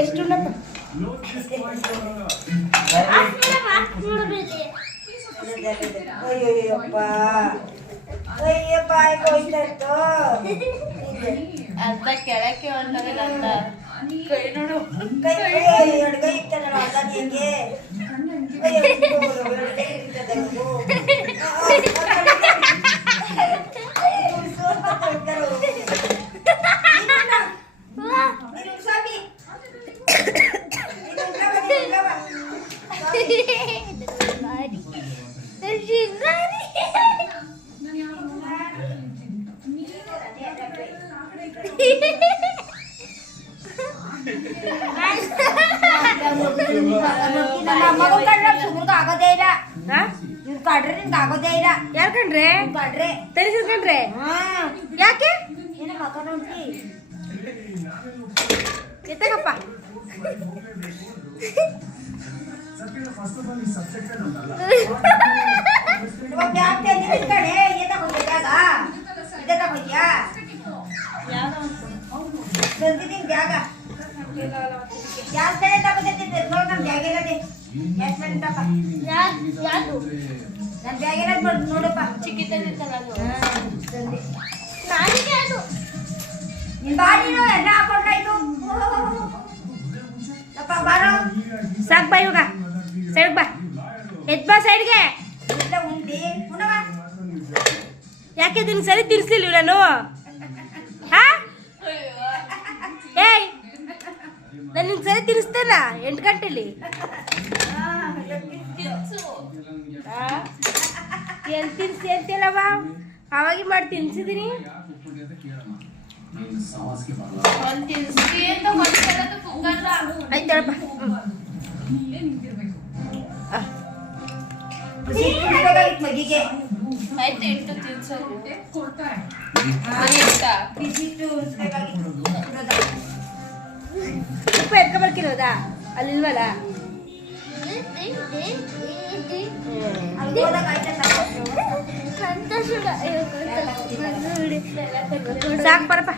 ಎಷ್ಟು ಅಂತ ಕೆಳಕ್ಕೆ ಹೊಂಟದೆ ಅಂತ ಕೈ ನೋಡು ಎಡಗೈ ಇಟ್ಟನಲ್ಲ ಅಲ್ಲ ನಿಂಗೆ ಮಗ ಕಡ್ರೆ ಸುಮ್ಗ ಆಗೋದೇ ಇಲ್ಲ ಇವ್ರು ಕಡ್ರೆ ನಿನ್ಗೆ ಆಗೋದೇ ಇಲ್ಲ ಯಾರು ಕಂಡ್ರೆ ಕಡ್ರೆ ತಿಳಿಸಿದ್ಕಂಡ್ರೆ ಯಾಕೆ ಏನ ಮಗ ನೋಡ್ತಿ ಎತ್ತಗಪ್ಪ ಬ್ಯಾಗ್ ತಂದಿದ್ದ ಕಡೆ ಏನ ಹೋಗ್ಯಾಗ ಇದ ತಗೋದ್ಯಾ ತಂದಿದ್ದೀನಿ ಬ್ಯಾಗ ಯಾವ ಕಡೆ ತಗೋತಿದ್ದೆ ನೋಡ್ ನಮ್ ಬ್ಯಾಗ್ ಇಲ್ಲದೆ ಎಷ್ಟು ಕಡೆ ತಪ್ಪ ಯಾರು ನಮ್ ಬ್ಯಾಗ್ ಇಲ್ಲ ನೋಡಪ್ಪ ಚಿಕ್ಕಿ ತಂದಿತ್ತಲ್ಲ ಅದು ನಾನಿಗೆ ಅದು ನಿನ್ ಬಾಡಿನೂ ಎಲ್ಲ ಹಾಕೊಂಡ್ರಾಯ್ತು ಅಪ್ಪ ಬಾರೋ ಸಾಕ್ ಬಾ ಇವಾಗ ಸೈಡ್ ಬಾ ಎದ್ ಬಾ ಸೈಡ್ಗೆ ಇಲ್ಲ ಉಂಡಿ ಉಣವ ಯಾಕೆ ದಿನ ಸರಿ ತಿನ್ಸ್ಲಿಲ್ವ ನಾನು ಹಾ ಏಯ್ ನಾನು ನಿನ್ ಸರಿ ತಿನ್ಸ್ತೇನ 8 ಗಂಟೆಲಿ ಎಲ್ಲಿ ತಿನ್ಸಿ ಅಂತಿಲ್ಲವ ಅವಾಗಿ ಮಾಡಿ ತಿನ್ಸಿದೀನಿ ಒಂದ್ ತಿನ್ಸಿ ಅಂತ ಹೊಂಟದ ಕುಕ್ಕರ್ದ ಆಯ್ತಳಪ್ಪ ಮಗಿಗೆ ಆಯ್ತು ಇಟ್ಟು ತಿನ್ಸೋದು ಮನೆ ಇಷ್ಟ ಬಿಸಿಟ್ಟು ಉಪ್ಪು ಎತ್ಕೊಬರ್ಕಿರೋದಾ ಅಲ್ಲಿಲ್ವಲ್ಲ ಸಾಕು ಬರಪ್ಪ